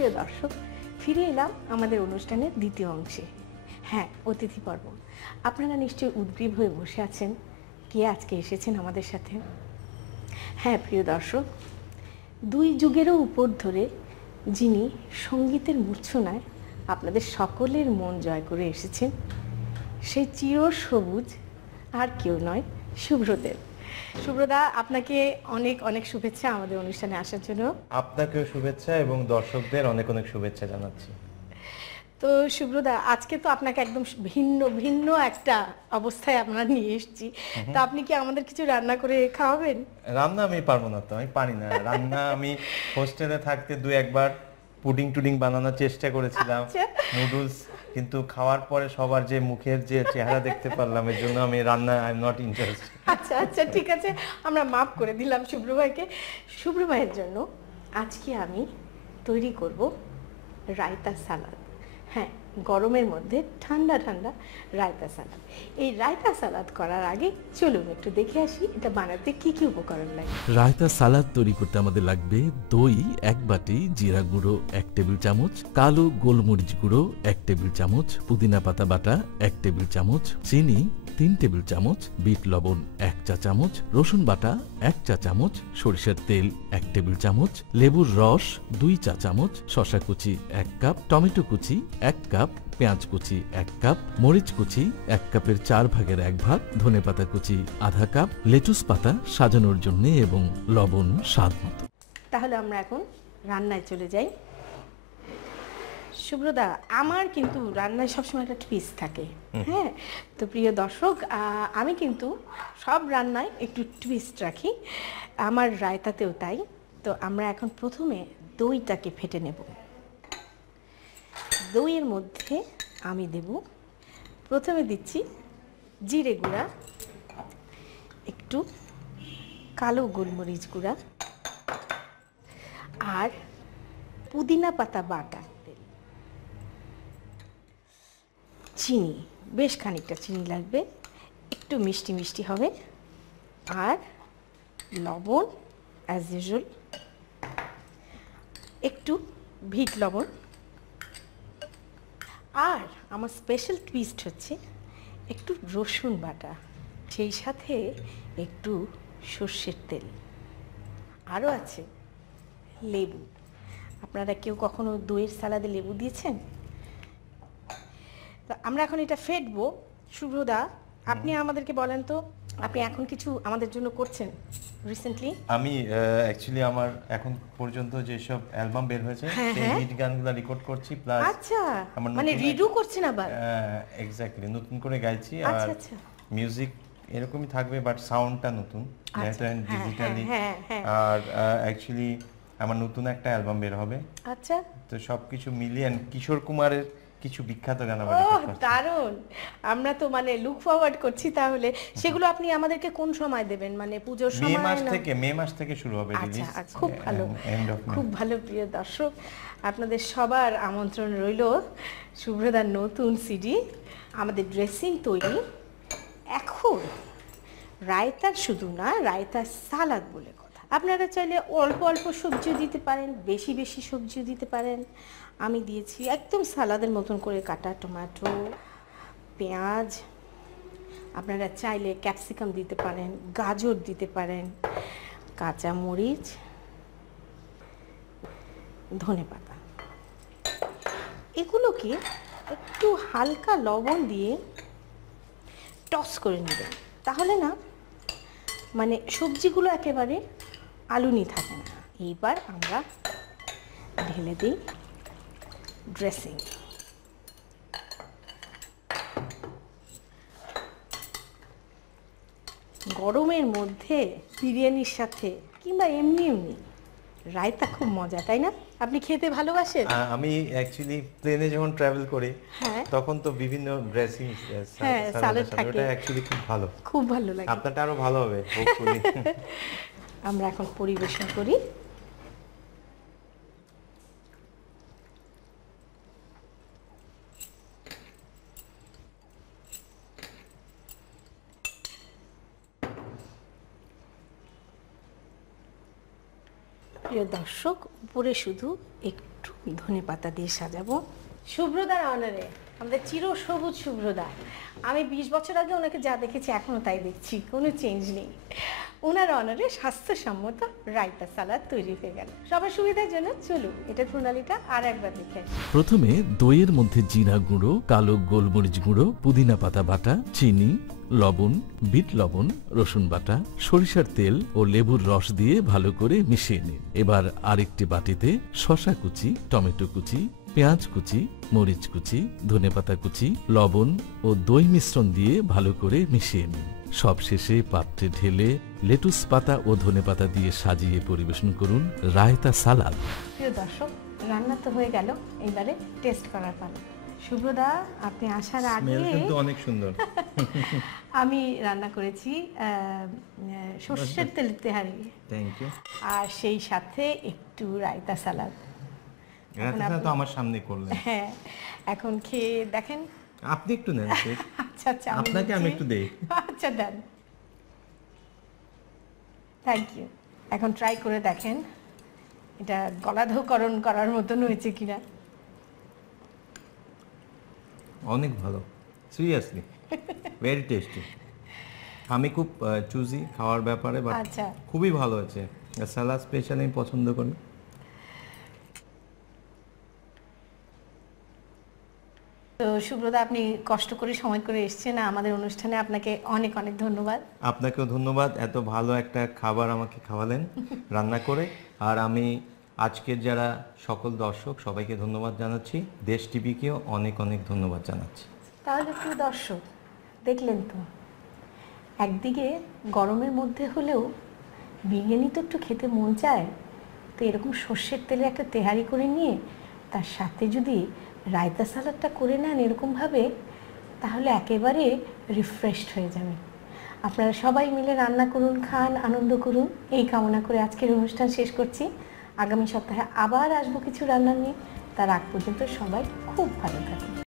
প্রিয় দর্শক, ফিরে এলাম আমাদের অনুষ্ঠানের দ্বিতীয় অংশে। হ্যাঁ, অতিথি পর্ব। আপনারা নিশ্চয়ই উদ্গ্রীব হয়ে বসে আছেন, কে আজকে এসেছেন আমাদের সাথে। হ্যাঁ প্রিয় দর্শক, দুই যুগেরও উপর ধরে যিনি সঙ্গীতের মূর্ছনায় আপনাদের সকলের মন জয় করে এসেছেন, সেই চিরসবুজ আর কেউ নয়, শুভ্রদেব। শুভ্রদা, আপনাকে অনেক অনেক শুভেচ্ছা আমাদের অনুষ্ঠানে আসার জন্য। আপনাকেও শুভেচ্ছা এবং দর্শকদের অনেক অনেক শুভেচ্ছা জানাচ্ছি। তো শুভ্রদা, আজকে তো আপনাকে একদম ভিন্ন ভিন্ন একটা অবস্থায় আমরা নিয়ে এসেছি। তো আপনি কি আমাদের কিছু রান্না করে খাওয়াবেন? রান্না আমি পারবো না, তো আমি পারি না রান্না। আমি হোস্টেলে থাকতে দুই একবার পুডিং টুডিং বানানোর চেষ্টা করেছিলাম, নুডলস, কিন্তু খাওয়ার পরে সবার যে মুখের যে চেহারা দেখতে পারলাম, এর জন্য আমি রান্না আই এম নট ইন্টারেস্টেড। আচ্ছা আচ্ছা, ঠিক আছে, আমরা মাফ করে দিলাম শুভ্র ভাইকে। শুভ্র ভাইয়ের জন্য আজকে আমি তৈরি করব রায়তা সালাদ। হ্যাঁ, গরমের মধ্যে ঠান্ডা ঠান্ডা রায়তা সালাদ। এই রায়তা সালাদ করার আগে চলুন একটু দেখে আসি এটা বানাতে কি কি উপকরণ লাগে। রায়তা সালাদ তৈরি করতে আমাদের লাগবে দই 1 বাটি, জিরা গুঁড়ো 1 টেবিল চামচ, কালো গোলমরিচ গুঁড়ো 1 টেবিল চামচ, পুদিনা পাতা বাটা 1 টেবিল চামচ, চিনি 3 টেবিল চামচ, বিট লবণ 1 চা চামচ, রসুন বাটা 1 চা চামচ, সরিষার তেল 1 টেবিল চামচ, লেবুর রস 2 চা চামচ, শসা কুচি 1 কাপ, টমেটো কুচি 1 কাপ, পেঁয়াজ কুচি 1 কাপ, মরিচ কুচি 1 কাপের 4 ভাগের 1 ভাগ, ধনেপাতা কুচি আধা কাপ, লেটুস পাতা সাজানোর জন্য এবং লবণ স্বাদ মতো। তাহলে আমরা এখন রান্নায় চলে যাই। শুভ্রদা, আমার কিন্তু রান্নায় সবসময় একটা টুইস্ট থাকে। হ্যাঁ, তো প্রিয় দর্শক, আমি কিন্তু সব রান্নায় একটু টুইস্ট রাখি, আমার রায়তাতেও তাই। তো আমরা এখন প্রথমে দইটাকে ফেটে নেব। দইয়ের মধ্যে আমি দেব, প্রথমে দিচ্ছি জিরে গুঁড়া, একটু কালো গোলমরিচ গুঁড়া, আর পুদিনা পাতা বাটা, চিনি, বেশ খানিকটা চিনি লাগবে, একটু মিষ্টি মিষ্টি হবে, আর লবণ অ্যাজ ইউজুয়াল, একটু বিট লবণ, আর আমার স্পেশাল টুইস্ট হচ্ছে একটু রসুন বাটা, সেই সাথে একটু সর্ষের তেল, আরও আছে লেবু। আপনারা কেউ কখনো দইয়ের সালাদে লেবু দিয়েছেন? তো আমরা এখন এটা ফেটবো। শুভ্রদা, আপনি আমাদেরকে বলেন তো, আপনি এখন কিছু আমাদের জন্য করছেন রিসেন্টলি? আমি অ্যাকচুয়ালি আমার এখন পর্যন্ত যেসব অ্যালবাম বের হয়েছে সেই হিট গানগুলো রেকর্ড করছি, প্লাস আচ্ছা, মানে রিডু করছেন আবার? এক্স্যাক্টলি, নতুন করে গাইছি। আর আচ্ছা আচ্ছা, মিউজিক এরকমই থাকবে, বাট সাউন্ডটা নতুন, ডিজিটালি। আর অ্যাকচুয়ালি আমার নতুন একটা অ্যালবাম বের হবে। আচ্ছা, তো সবকিছু মিলিয়ে কিশোর কুমারের কিছু বিখ্যাত গান আমার ও রেকর্ড করছি। দারুণ, আমরা তো মানে লুক ফরওয়ার্ড করছি। তাহলে সেগুলো আপনি আমাদেরকে কোন সময় দেবেন, মানে পুজোর সময়? মে মাস থেকে শুরু হবে রিলিজ। আচ্ছা, খুব ভালো, খুব ভালো। প্রিয় দর্শক, আপনাদের সবার আমন্ত্রণ রইল শুভ্রদার নতুন সিডি, আমাদের ড্রেসিং তৈরি। এখন রায়তার শুধু না, রায়তার সালাদ বলে কথা। আপনারা চাইলে অল্প অল্প সবজিও দিতে পারেন, বেশি বেশি সবজিও দিতে পারেন। আমি দিয়েছি একদম সালাদের মতন করে কাটা টমেটো, পেঁয়াজ, আপনারা চাইলে ক্যাপসিকাম দিতে পারেন, গাজর দিতে পারেন, কাঁচা মরিচ, ধনেপাতা। এগুলোকে একটু হালকা লবণ দিয়ে টস করে নেবেন, তাহলে না মানে সবজিগুলো একেবারে আলুনি থাকে না। এইবার আমরা ঢেলে দিই ড্রেসিং। গরমের মধ্যে বিরিয়ানির সাথে কিংবা এমনি এমনি রায়তা খুব মজা, তাই না? আপনি খেতে ভালোবাসেন? আমি অ্যাকচুয়ালি প্লেনে যখন ট্রাভেল করি, তখন তো বিভিন্ন ড্রেসিং সালাদ থাকে, ওটা অ্যাকচুয়ালি খুব ভালো, খুব ভালো লাগে। আপনারটা আরো ভালো হবে হোপফুলি। আমরা এখন পরিবেশন করি। প্রিয় দর্শক, উপরে শুধু একটু একটু ধনেপাতা দিয়ে সাজাবো শুভ্রদার অনারে, আমাদের চির সবুজ শুভ্রদা। আমি 20 বছর আগে ওনাকে যা দেখেছি এখনো তাই দেখছি, কোনো চেঞ্জ নেই। ওনার অনারে স্বাস্থ্যসম্মত রায়তা সালাদ তৈরি হয়ে গেল। সবার সুবিধার জন্য চলুন এটার প্রণালীটা আর একবার দেখে আসি। প্রথমে দইয়ের মধ্যে জিরা গুঁড়ো, কালো গোলমরিচ গুঁড়ো, পুদিনা পাতা বাটা, চিনি, লবণ, বিট লবণ, রসুন বাটা, সরিষার তেল ও লেবুর রস দিয়ে ভালো করে মিশিয়ে নিন। এবার আরেকটি বাটিতে শসা কুচি, টমেটো কুচি, পেঁয়াজ কুচি, মরিচ কুচি, ধনেপাতা কুচি, লবণ ও দই মিশ্রণ দিয়ে ভালো করে মিশিয়ে নিন। সবশেষে পাত্রে ঢেলে লেটুস পাতা ও ধনেপাতা দিয়ে সাজিয়ে পরিবেশন করুন রায়তা সালাদ। প্রিয় দর্শক, রান্না তো হয়ে গেল, এবারে টেস্ট করার পালা। শুভ্রদা, আপনি আসার আগে স্মেল কিন্তু অনেক সুন্দর। আমি রান্না করেছি সর্ষের তেলের তেহারি, থ্যাংক ইউ। আর সেই সাথে একটু রায়তা সালাদ। রায়তা তো আমার সামনে করলেন। হ্যাঁ, এখন খেয়ে দেখেন। আপনি একটু নেন please। আচ্ছা আচ্ছা, আপনাকে আমি একটু দেই। আচ্ছা দেন, থ্যাংক ইউ। এখন ট্রাই করে দেখেন এটা গলাধঃকরণ করার মতন হয়েছে কিনা। অনেক ভালো, সিরিয়াসলি ভেরি টেস্টি। আমি খুব চুজি খাওয়ার ব্যাপারে, বাট আচ্ছা, খুবই ভালো হয়েছে। সালাদ স্পেশালি আমি পছন্দ করি। তো শুভ্রদা, আপনি কষ্ট করে সময় করে এসেছেন আমাদের অনুষ্ঠানে, আপনাকে অনেক অনেক ধন্যবাদ। আপনাকেও ধন্যবাদ, এত ভালো একটা খাবার আমাকে খাওয়ালেন রান্না করে। আর আমি আজকের যারা সকল দর্শক সবাইকে ধন্যবাদ জানাচ্ছি, দেশ টিভিকেও অনেক অনেক ধন্যবাদ জানাচ্ছি। তাহলে প্রিয় দর্শক, দেখলেন তো, একদিকে গরমের মধ্যে হলেও বিরিয়ানি তো একটু খেতে মন চায়, তো এরকম সর্ষের তেলে একটা তেহারি করে নিয়ে তার সাথে যদি রায়তা সালাডটা করে নেন এরকমভাবে, তাহলে একেবারে রিফ্রেশড হয়ে যাবে। আপনারা সবাই মিলে রান্না করুন, খান, আনন্দ করুন, এই কামনা করে আজকের অনুষ্ঠান শেষ করছি। আগামী সপ্তাহে আবার আসবো কিছু রান্না নিয়ে। তার আগ পর্যন্ত সবাই খুব ভালো থাকুন।